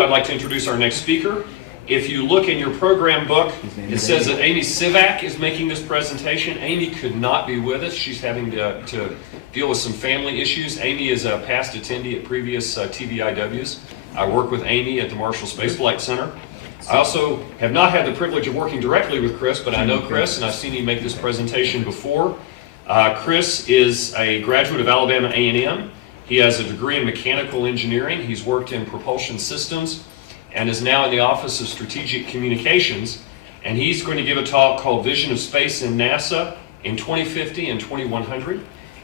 I'd like to introduce our next speaker. If you look in your program book, it says that Amy Sivak is making this presentation. Amy could not be with us. She's having to deal with some family issues. Amy is a past attendee at previous TVIWs. I work with Amy at the Marshall Space Flight Center. I also have not had the privilege of working directly with Chris, but I know Chris and I've seen him make this presentation before. Chris is a graduate of Alabama A&M. He has a degree in mechanical engineering. He's worked in propulsion systems and is now in the Office of Strategic Communications. And he's going to give a talk called Vision of Space in NASA in 2050 and 2100.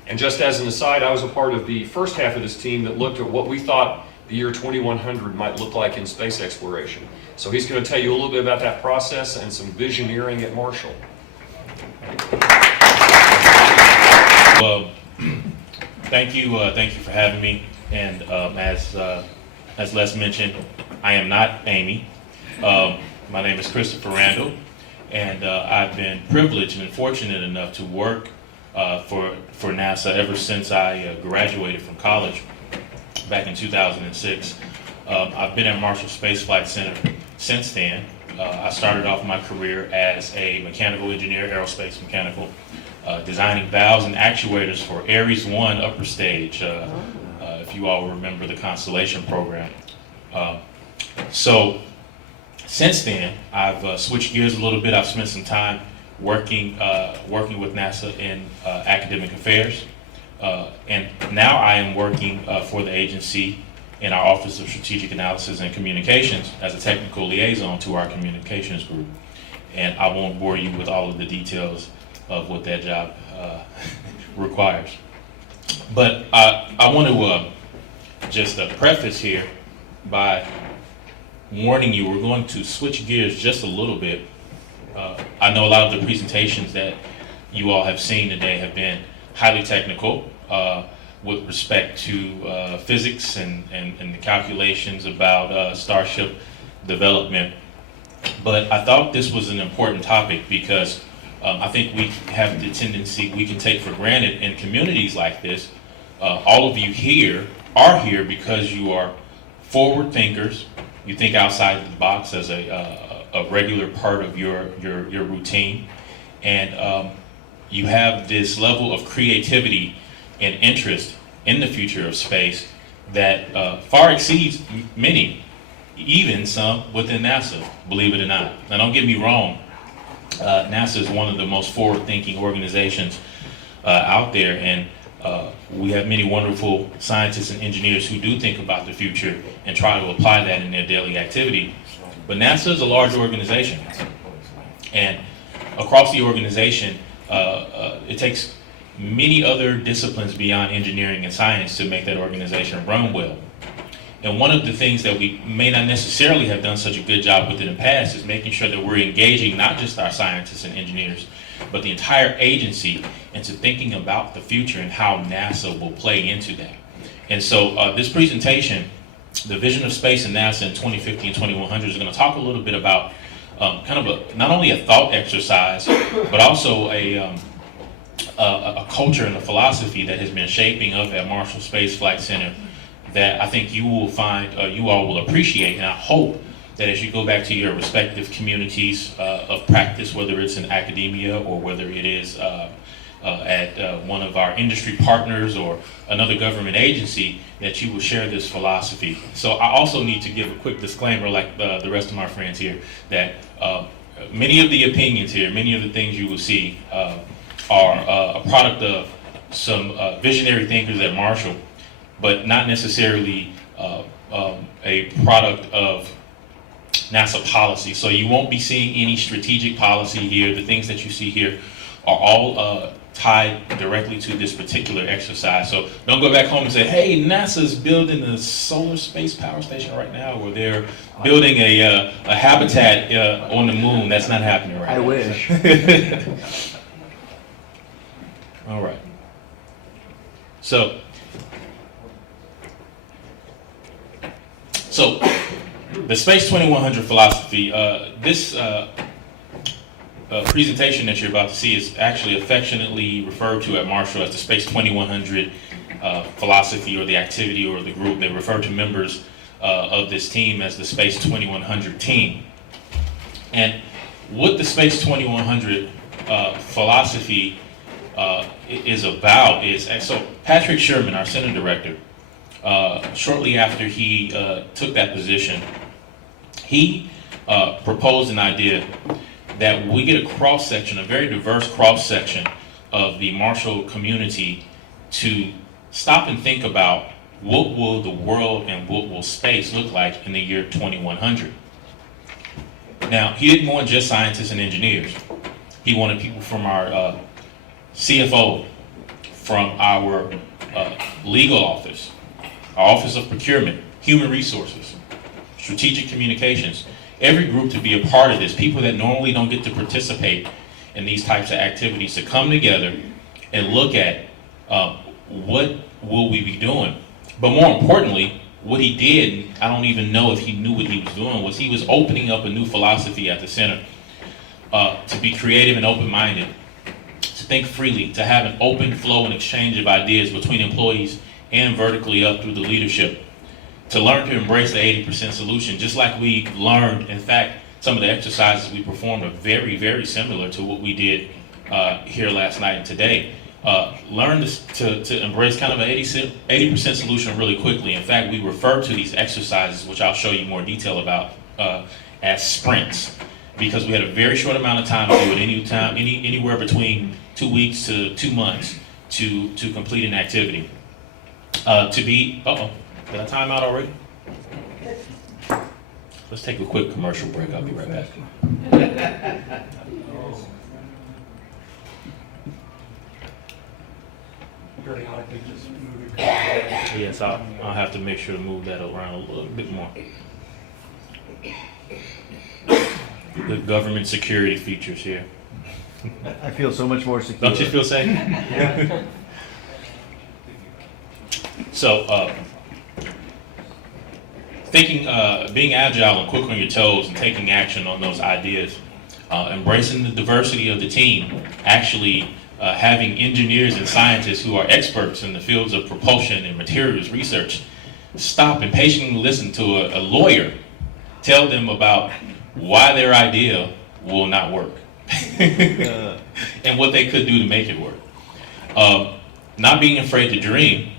And just as an aside, I was a part of the first half of this team that looked at what we thought the year 2100 might look like in space exploration. So he's going to tell you a little bit about that process and some visioneering at Marshall. Well, thank you for having me. And as Les mentioned, I am not Amy. My name is Christopher Randall, and I've been privileged and fortunate enough to work for NASA ever since I graduated from college back in 2006. I've been at Marshall Space Flight Center since then. I started off my career as a mechanical engineer, aerospace mechanical, designing valves and actuators for Ares 1 upper stage, if you all remember the Constellation program. So since then, I've switched gears a little bit. I've spent some time working with NASA in academic affairs, and now I am working for the agency in our Office of Strategic Analysis and Communications as a technical liaison to our communications group. And I won't bore you with all of the details of what that job requires. But I want to just preface here by warning you, we're going to switch gears just a little bit. I know a lot of the presentations that you all have seen today have been highly technical with respect to physics and the calculations about Starship development. But I thought this was an important topic because I think we have the tendency, we can take for granted in communities like this, all of you here are here because you are forward thinkers. You think outside the box as a regular part of your routine, and you have this level of creativity and interest in the future of space that far exceeds many, even some within NASA, believe it or not. Now don't get me wrong, NASA is one of the most forward-thinking organizations out there, and we have many wonderful scientists and engineers who do think about the future and try to apply that in their daily activity. But NASA is a large organization, and across the organization, it takes many other disciplines beyond engineering and science to make that organization run well. And one of the things that we may not necessarily have done such a good job with in the past is making sure that we're engaging not just our scientists and engineers, but the entire agency into thinking about the future and how NASA will play into that. And so this presentation, the Vision of Space in NASA in 2050 and 2100, is going to talk a little bit about kind of not only a thought exercise, but also a culture and a philosophy that has been shaping up at Marshall Space Flight Center that I think you will find, you all will appreciate, and I hope that as you go back to your respective communities of practice, whether it's in academia or whether it is at one of our industry partners or another government agency, that you will share this philosophy. So I also need to give a quick disclaimer, like the rest of my friends here, that many of the opinions here, many of the things you will see are a product of some visionary thinkers at Marshall, but not necessarily a product of NASA policy. So you won't be seeing any strategic policy here. The things that you see here are all tied directly to this particular exercise. So don't go back home and say, hey, NASA's building a solar space power station right now, or they're building a habitat on the moon. That's not happening right now. I wish. All right. So the Space 2100 philosophy, this presentation that you're about to see is actually affectionately referred to at Marshall as the Space 2100 philosophy, or the activity, or the group. They refer to members of this team as the Space 2100 team. And what the Space 2100 philosophy is about is, so Patrick Sherman, our Center Director, shortly after he took that position, he proposed an idea that we get a cross-section, a very diverse cross-section of the Marshall community to stop and think about what will the world and what will space look like in the year 2100. Now, he didn't want just scientists and engineers. He wanted people from our CFO, from our legal office, our Office of Procurement, Human Resources, Strategic Communications, every group to be a part of this, people that normally don't get to participate in these types of activities, to come together and look at what will we be doing. But more importantly, what he did, I don't even know if he knew what he was doing, was he was opening up a new philosophy at the center to be creative and open-minded, to think freely, to have an open flow and exchange of ideas between employees and vertically up through the leadership, to learn to embrace the 80% solution, just like we learned. In fact, some of the exercises we performed are very, very similar to what we did here last night and today. Learn to embrace kind of an 80% solution really quickly. In fact, we refer to these exercises, which I'll show you more detail about, as sprints, because we had a very short amount of time to do it, anywhere between 2 weeks to 2 months to complete an activity. Did I time out already? Let's take a quick commercial break. I'll be right back. Yes, I'll have to make sure to move that around a little bit more. The government security features here. I feel so much more secure. Don't you feel safe? Yeah. So, being agile and quick on your toes and taking action on those ideas, embracing the diversity of the team, actually having engineers and scientists who are experts in the fields of propulsion and materials research stop and patiently listen to a lawyer tell them about why their idea will not work and what they could do to make it work. Not being afraid to dream,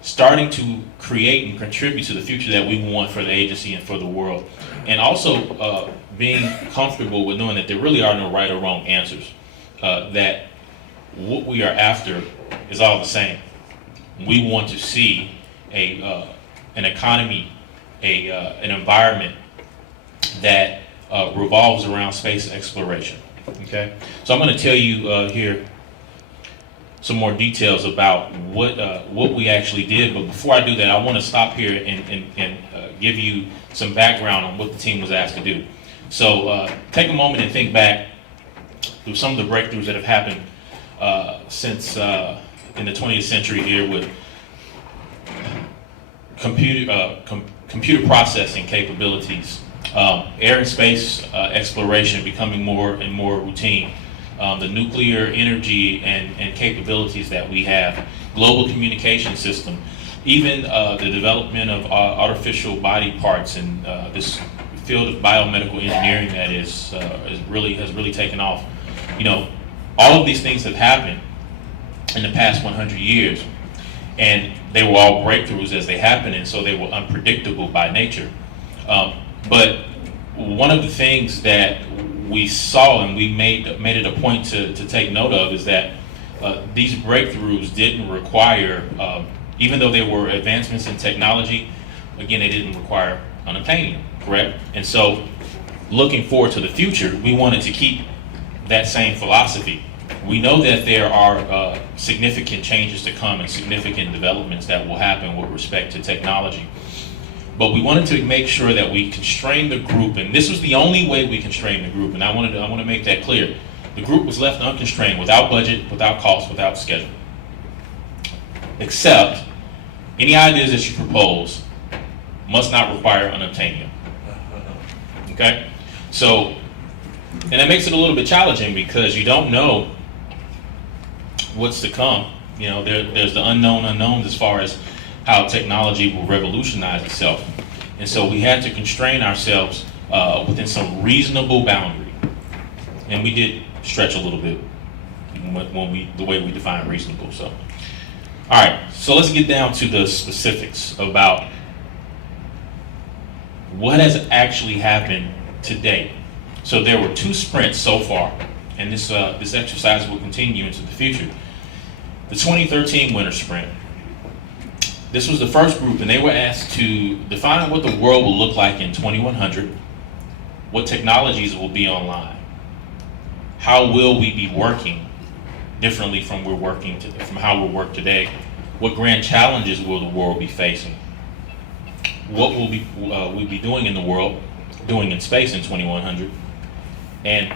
starting to create and contribute to the future that we want for the agency and for the world. And also being comfortable with knowing that there really are no right or wrong answers. That what we are after is all the same. We want to see an economy, an environment that revolves around space exploration. Okay, so I'm going to tell you here some more details about what we actually did. But before I do that, I want to stop here and give you some background on what the team was asked to do. So take a moment and think back through some of the breakthroughs that have happened since in the 20th century here with computer processing capabilities, air and space exploration becoming more and more routine, the nuclear energy and capabilities that we have, global communication system, even the development of artificial body parts and this field of biomedical engineering that has really taken off. You know, all of these things have happened in the past 100 years, and they were all breakthroughs as they happened, and so they were unpredictable by nature. But one of the things that we saw and we made it a point to take note of is that these breakthroughs didn't require, even though there were advancements in technology, again, they didn't require unobtainium, correct? And so looking forward to the future, we wanted to keep that same philosophy. We know that there are significant changes to come and significant developments that will happen with respect to technology. But we wanted to make sure that we constrained the group, and this was the only way we constrained the group, and I want to make that clear. The group was left unconstrained, without budget, without cost, without schedule. Except, any ideas that you propose must not require unobtainium. Okay? So, and that makes it a little bit challenging because you don't know what's to come. You know, there's the unknown unknowns as far as how technology will revolutionize itself. And so we had to constrain ourselves within some reasonable boundary. And we did stretch a little bit the way we define reasonable. So, all right, so let's get down to the specifics about what has actually happened to date. So there were 2 sprints so far, and this exercise will continue into the future. The 2013 winter sprint. This was the first group, and they were asked to define what the world will look like in 2100, what technologies will be online, how will we be working differently from how we work today, what grand challenges will the world be facing, what will we be doing in the world, doing in space in 2100, and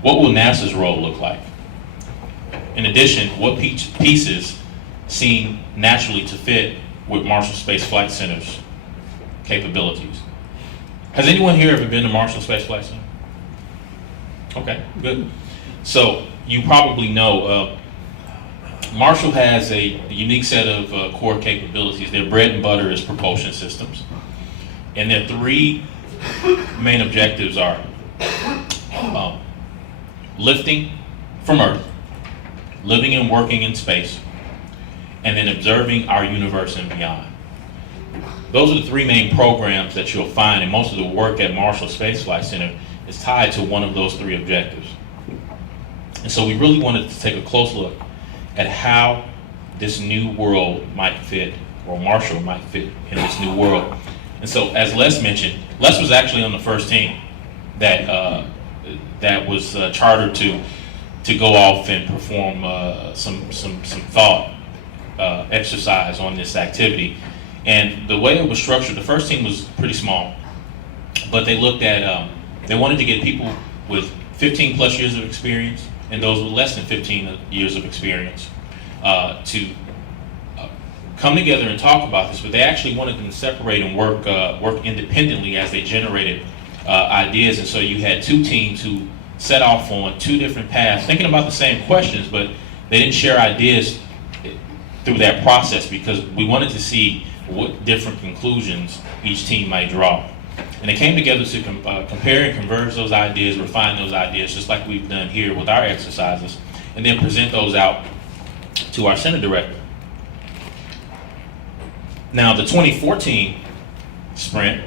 what will NASA's role look like? In addition, what pieces seem naturally to fit with Marshall Space Flight Center's capabilities? Has anyone here ever been to Marshall Space Flight Center? Okay, good. So you probably know Marshall has a unique set of core capabilities. Their bread and butter is propulsion systems. And their 3 main objectives are lifting from Earth, living and working in space, and then observing our universe and beyond. Those are the 3 main programs that you'll find, and most of the work at Marshall Space Flight Center is tied to one of those 3 objectives. And so we really wanted to take a close look at how this new world might fit, or Marshall might fit in this new world. And so, as Les mentioned, Les was actually on the first team that was chartered to go off and perform some thought exercise on this activity. And the way it was structured, the first team was pretty small, but they looked at, they wanted to get people with 15 plus years of experience and those with less than 15 years of experience to come together and talk about this, but they actually wanted them to separate and work independently as they generated ideas. And so you had 2 teams who set off on 2 different paths, thinking about the same questions, but they didn't share ideas through that process because we wanted to see what different conclusions each team might draw. And they came together to compare and converge those ideas, refine those ideas, just like we've done here with our exercises, and then present those out to our center director. Now, the 2014 sprint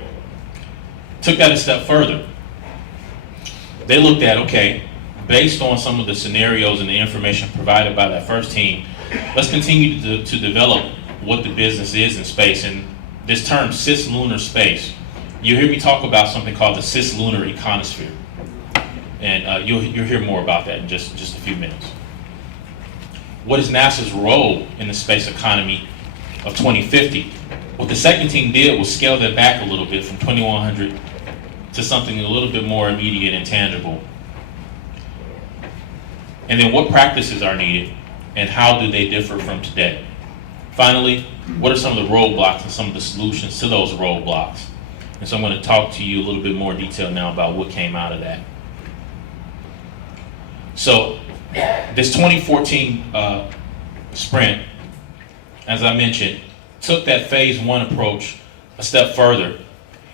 took that a step further. They looked at, okay, based on some of the scenarios and the information provided by that first team, let's continue to develop what the business is in space. And this term, Cislunar space, you'll hear me talk about something called the Cislunar Economy. And you'll hear more about that in just a few minutes. What is NASA's role in the space economy of 2050? What the second team did was scale that back a little bit from 2100 to something a little bit more immediate and tangible. And then what practices are needed and how do they differ from today? Finally, what are some of the roadblocks and some of the solutions to those roadblocks? And so I'm going to talk to you a little bit more detail now about what came out of that. So this 2014 sprint, as I mentioned, took that phase 1 approach a step further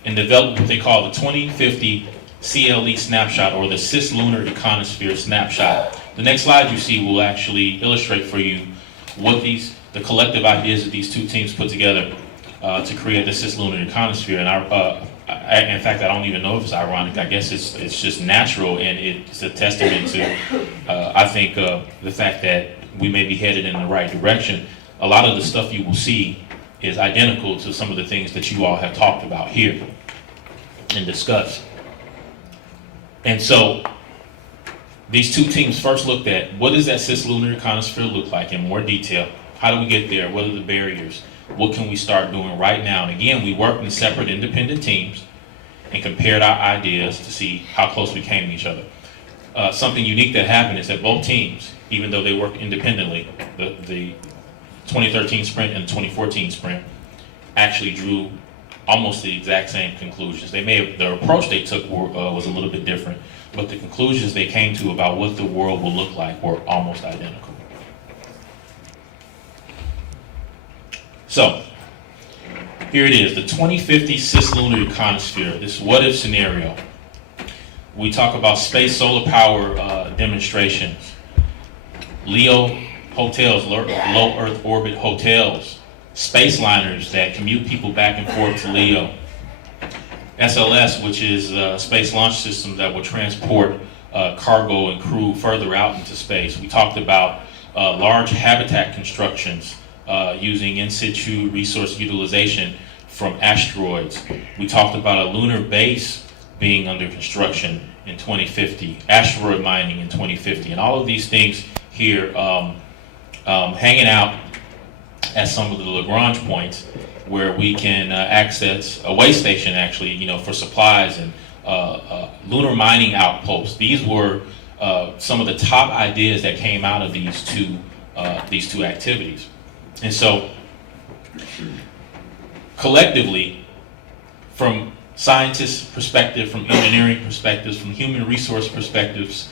and developed what they call the 2050 CLE snapshot, or the Cislunar Economy snapshot. The next slide you see will actually illustrate for you what the collective ideas that these 2 teams put together to create the Cislunar Economy. And in fact, I don't even know if it's ironic. I guess it's just natural, and it's a testament to, I think, the fact that we may be headed in the right direction. A lot of the stuff you will see is identical to some of the things that you all have talked about here and discussed. And so these 2 teams first looked at what does that Cislunar Economy look like in more detail? How do we get there? What are the barriers? What can we start doing right now? And again, we worked in separate independent teams and compared our ideas to see how close we came to each other. Something unique that happened is that both teams, even though they worked independently, the 2013 sprint and the 2014 sprint actually drew almost the exact same conclusions. The approach they took was a little bit different, but the conclusions they came to about what the world will look like were almost identical. So, here it is, the 2050 Cislunar Economy, this what-if scenario. We talk about space solar power demonstrations, LEO hotels, low Earth orbit hotels, space liners that commute people back and forth to LEO, SLS, which is a space launch system that will transport cargo and crew further out into space. We talked about large habitat constructions using in situ resource utilization from asteroids. We talked about a lunar base being under construction in 2050, asteroid mining in 2050, and all of these things here hanging out at some of the Lagrange points where we can access a way station, actually, for supplies and lunar mining outposts. These were some of the top ideas that came out of these two activities. And so, collectively, from scientists' perspective, from engineering perspectives, from human resource perspectives,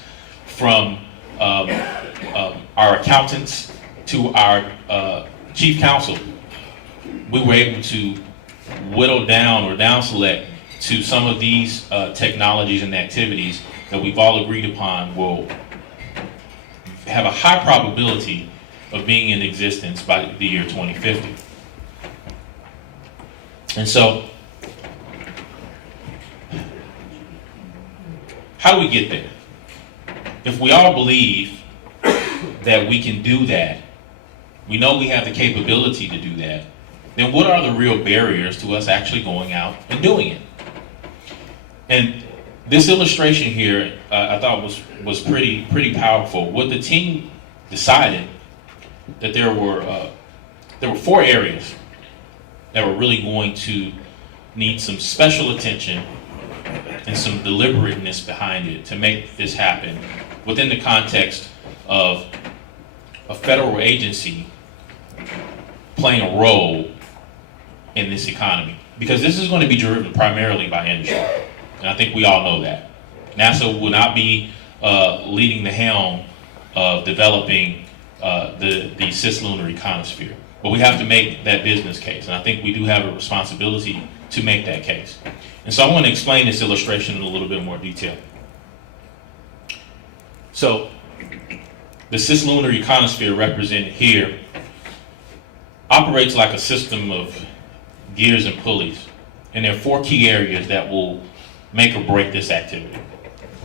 from our accountants to our chief counsel, we were able to whittle down or down select to some of these technologies and activities that we've all agreed upon will have a high probability of being in existence by the year 2050. And so, how do we get there? If we all believe that we can do that, we know we have the capability to do that, then what are the real barriers to us actually going out and doing it? And this illustration here, I thought was pretty powerful. What the team decided that there were 4 areas that were really going to need some special attention and some deliberateness behind it to make this happen within the context of a federal agency playing a role in this economy. Because this is going to be driven primarily by industry. And I think we all know that. NASA will not be leading the helm of developing the Cislunar Economy. But we have to make that business case. And I think we do have a responsibility to make that case. And so I want to explain this illustration in a little bit more detail. So, the Cislunar Economy represented here operates like a system of gears and pulleys. And there are 4 key areas that will make or break this activity: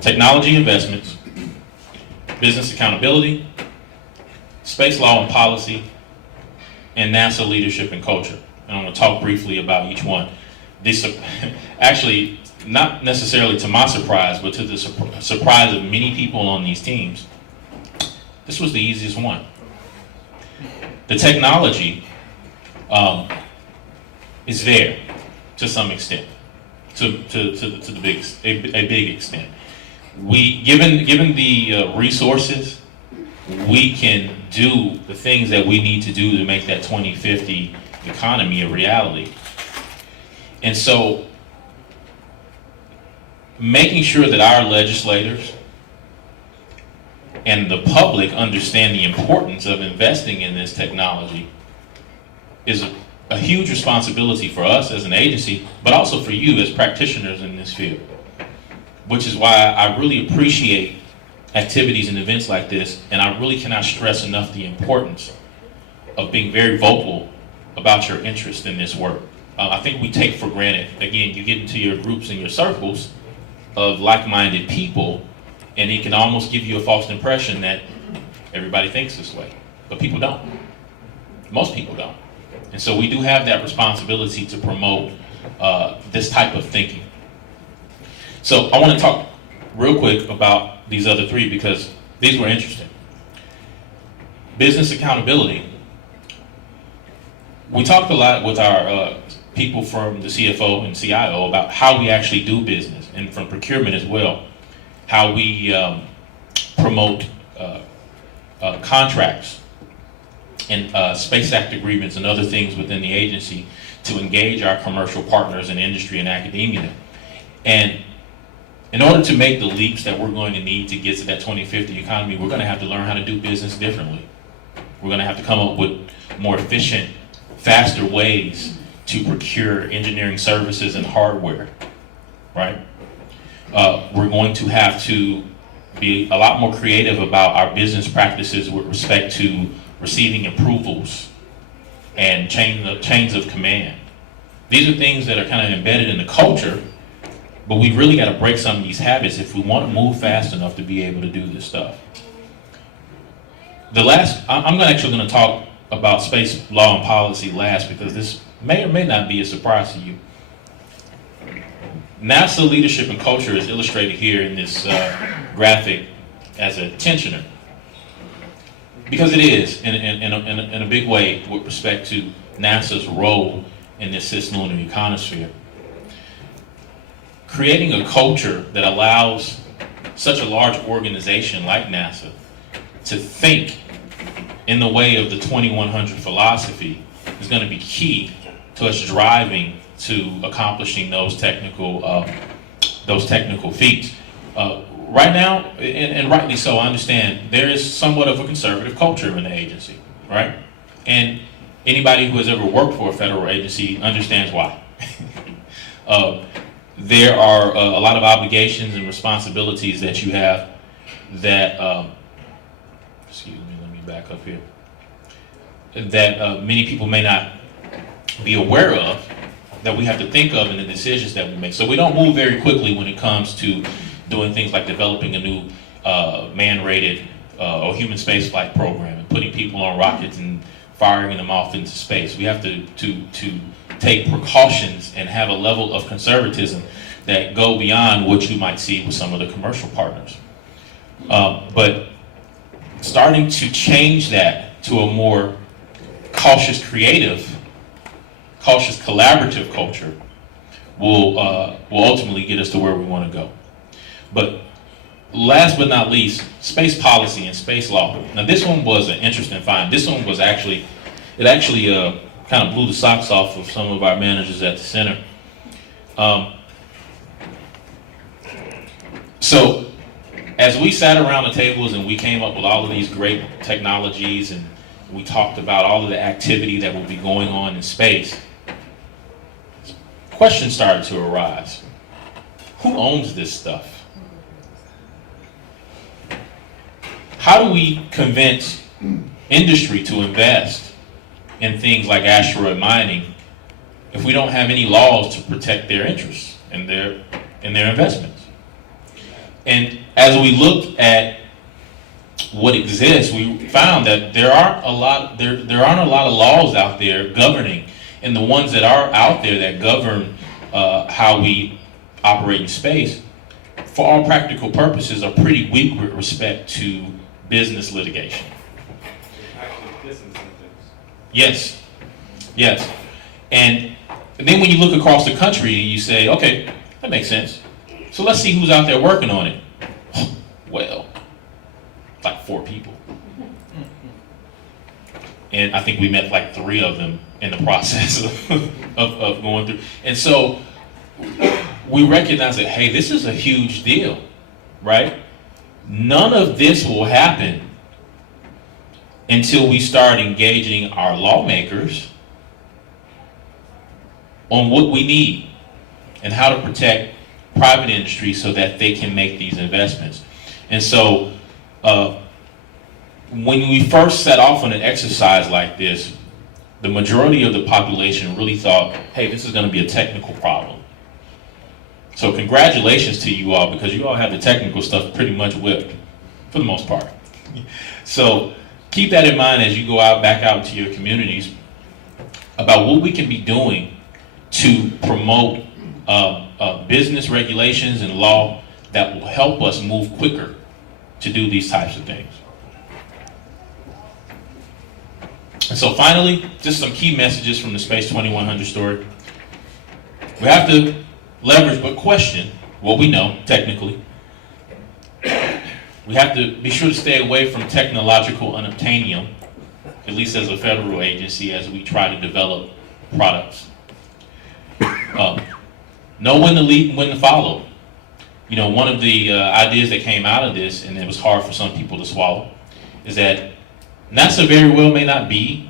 technology investments, business accountability, space law and policy, and NASA leadership and culture. And I'm going to talk briefly about each one. This actually, not necessarily to my surprise, but to the surprise of many people on these teams, this was the easiest one. The technology is there to some extent, to the a big extent. Given the resources, we can do the things that we need to do to make that 2050 economy a reality. And so, making sure that our legislators and the public understand the importance of investing in this technology is a huge responsibility for us as an agency, but also for you as practitioners in this field. Which is why I really appreciate activities and events like this, and I really cannot stress enough the importance of being very vocal about your interest in this work. I think we take for granted, again, you get into your groups and your circles of like-minded people, and it can almost give you a false impression that everybody thinks this way, but people don't. Most people don't. And so we do have that responsibility to promote this type of thinking. So I want to talk real quick about these other 3 because these were interesting. Business accountability. We talked a lot with our people from the CFO and CIO about how we actually do business, and from procurement as well, how we promote contracts and Space Act agreements and other things within the agency to engage our commercial partners in industry and academia. And in order to make the leaps that we're going to need to get to that 2050 economy, we're going to have to learn how to do business differently. We're going to have to come up with more efficient faster ways to procure engineering services and hardware, right? We're going to have to be a lot more creative about our business practices with respect to receiving approvals and chains of command. These are things that are kind of embedded in the culture, but we really got to break some of these habits if we want to move fast enough to be able to do this stuff. I'm actually going to talk about space law and policy last, because this may or may not be a surprise to you. NASA leadership and culture is illustrated here in this graphic as a tensioner, because it is in a big way with respect to NASA's role in this Cislunar Economy. Creating a culture that allows such a large organization like NASA to think in the way of the 2100 philosophy is going to be key to us driving to accomplishing those technical feats. Right now, and rightly so, I understand there is somewhat of a conservative culture in the agency, right? And anybody who has ever worked for a federal agency understands why. There are a lot of obligations and responsibilities that you have that, excuse me, let me back up here, that many people may not be aware of, that we have to think of in the decisions that we make. So we don't move very quickly when it comes to doing things like developing a new man-rated or human spaceflight program and putting people on rockets and firing them off into space. We have to take precautions and have a level of conservatism that go beyond what you might see with some of the commercial partners. But starting to change that to a more cautious, creative, cautious, collaborative culture will ultimately get us to where we want to go. But last but not least, space policy and space law. Now this one was an interesting find. This one was actually kind of blew the socks off of some of our managers at the center. So as we sat around the tables and we came up with all of these great technologies and we talked about all of the activity that will be going on in space, questions started to arise. Who owns this stuff? How do we convince industry to invest in things like asteroid mining if we don't have any laws to protect their interests and their investments? And as we looked at what exists, we found that there aren't a lot of laws out there governing, and the ones that are out there that govern how we operate in space, for all practical purposes, are pretty weak with respect to business litigation. Actually, disincentives. Yes, yes. And then when you look across the country and you say, okay, that makes sense. So let's see who's out there working on it. Well, like 4 people. And I think we met like 3 of them in the process of going through. And so we recognize that, hey, this is a huge deal, right? None of this will happen until we start engaging our lawmakers on what we need and how to protect private industry so that they can make these investments. And so when we first set off on an exercise like this, the majority of the population really thought, hey, this is going to be a technical problem. So congratulations to you all, because you all have the technical stuff pretty much whipped, for the most part. So keep that in mind as you go back out into your communities about what we can be doing to promote business regulations and law that will help us move quicker to do these types of things. And so finally, just some key messages from the Space 2100 story. We have to leverage but question what we know technically. We have to be sure to stay away from technological unobtainium, at least as a federal agency, as we try to develop products. Know when to lead and when to follow. You know, one of the ideas that came out of this, and it was hard for some people to swallow, is that NASA very well may not be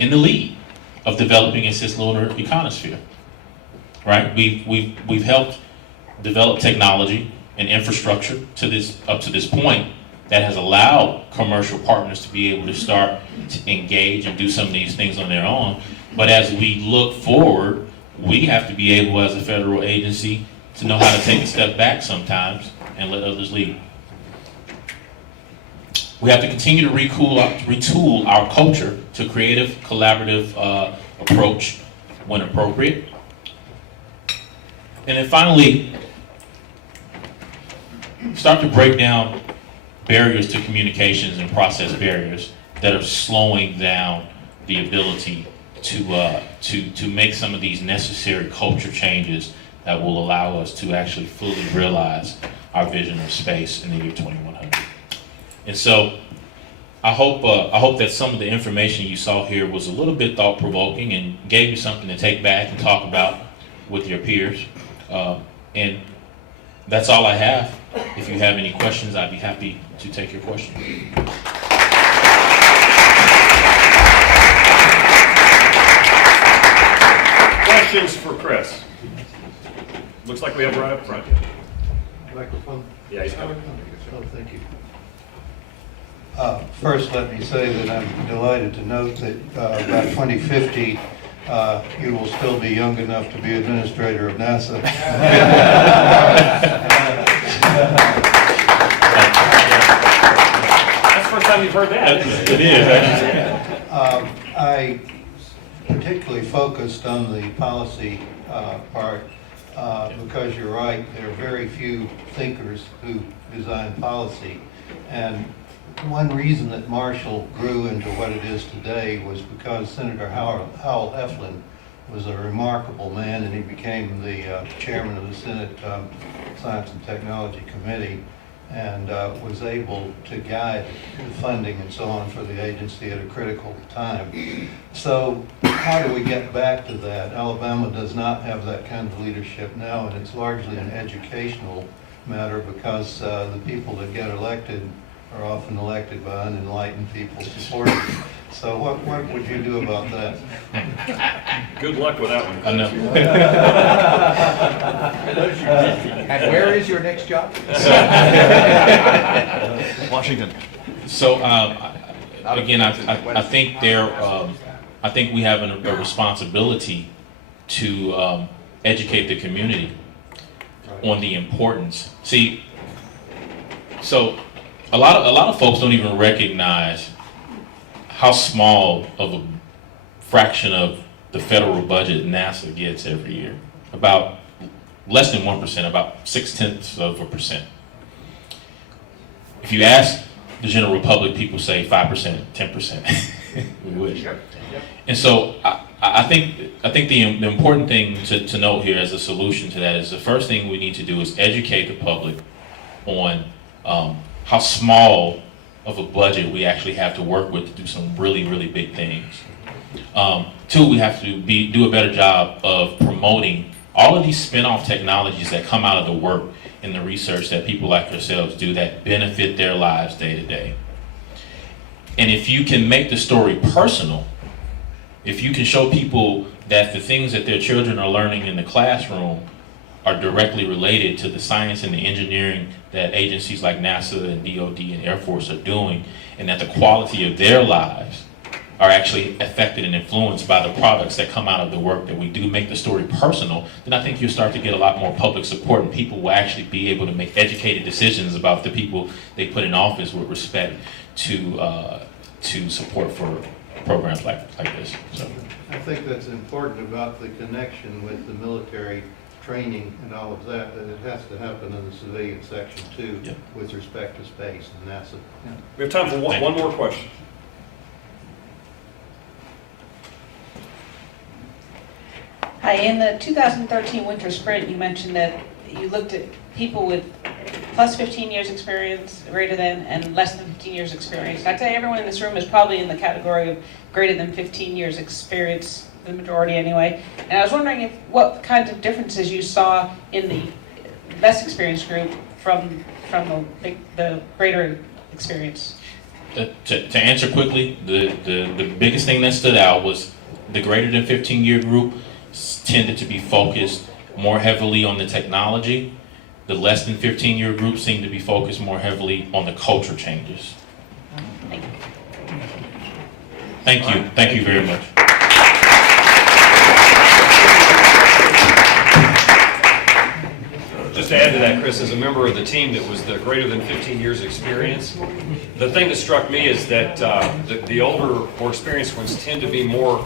in the lead. of developing a cislunar econosphere. Right? We've helped develop technology and infrastructure up to this point that has allowed commercial partners to be able to start to engage and do some of these things on their own. But as we look forward, we have to be able, as a federal agency, to know how to take a step back sometimes and let others lead. We have to continue to retool our culture to creative, collaborative approach when appropriate. And then finally, start to break down barriers to communications and process barriers that are slowing down the ability to make some of these necessary culture changes that will allow us to actually fully realize our vision of space in the year 2100. And so I hope that some of the information you saw here was a little bit thought-provoking and gave you something to take back and talk about with your peers. And that's all I have. If you have any questions, I'd be happy to take your questions. Questions for Chris? Looks like we have right up front. Microphone? Yeah, he's coming. Oh, thank you. First, let me say that I'm delighted to note that by 2050, you will still be young enough to be administrator of NASA. That's the first time you've heard that. It is, actually. I particularly focused on the policy part because you're right, there are very few thinkers who design policy. And one reason that Marshall grew into what it is today was because Senator Howell Heflin was a remarkable man, and he became the chairman of the Senate Science and Technology Committee, and was able to guide the funding and so on for the agency at a critical time. So how do we get back to that? Alabama does not have that kind of leadership now, and it's largely an educational matter because the people that get elected are often elected by unenlightened people supporting. So what would you do about that? Good luck with that one. I know. And where is your next job? Washington. So again, I think I think we have a responsibility to educate the community on the importance. See, so a lot of folks don't even recognize how small of a fraction of the federal budget NASA gets every year. About less than 1%, about 0.6%. If you ask the general public, people say 5%, 10%. We wish. And so I think the important thing to note here as a solution to that is the first thing we need to do is educate the public on how small of a budget we actually have to work with to do some really, really big things. Two, we have to do a better job of promoting all of these spin-off technologies that come out of the work and the research that people like yourselves do that benefit their lives day to day. And if you can make the story personal, if you can show people that the things that their children are learning in the classroom are directly related to the science and the engineering that agencies like NASA and DOD and Air Force are doing, and that the quality of their lives are actually affected and influenced by the products that come out of the work that we do, make the story personal, then I think you'll start to get a lot more public support, and people will actually be able to make educated decisions about the people they put in office with respect to support for programs like this. So I think that's important about the connection with the military training and all of that it has to happen in the civilian section too, Yep. with respect to space and NASA. Yeah. We have time for one more question. Hi, in the 2013 winter sprint, you mentioned that you looked at people with plus 15 years experience, greater than, and less than 15 years experience. I'd say everyone in this room is probably in the category of greater than 15 years experience, the majority anyway. And I was wondering what kinds of differences you saw in the less experienced group from the greater experience. to answer quickly, the biggest thing that stood out was the greater than 15-year group tended to be focused more heavily on the technology. The less than 15-year group seemed to be focused more heavily on the culture changes. Thank you. Thank you very much. Just to add to that, Chris, as a member of the team that was the greater than 15 years experience, the thing that struck me is that the older, more experienced ones tend to be more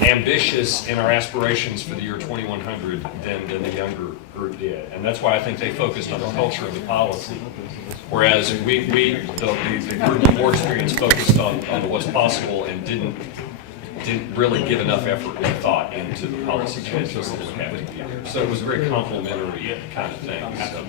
ambitious in our aspirations for the year 2100 than the younger group did. And that's why I think they focused on the culture and the policy. Whereas the group more experienced focused on what's possible and didn't really give enough effort and thought into the policy changes that would have to be there. So it was a very complementary kind of thing. So.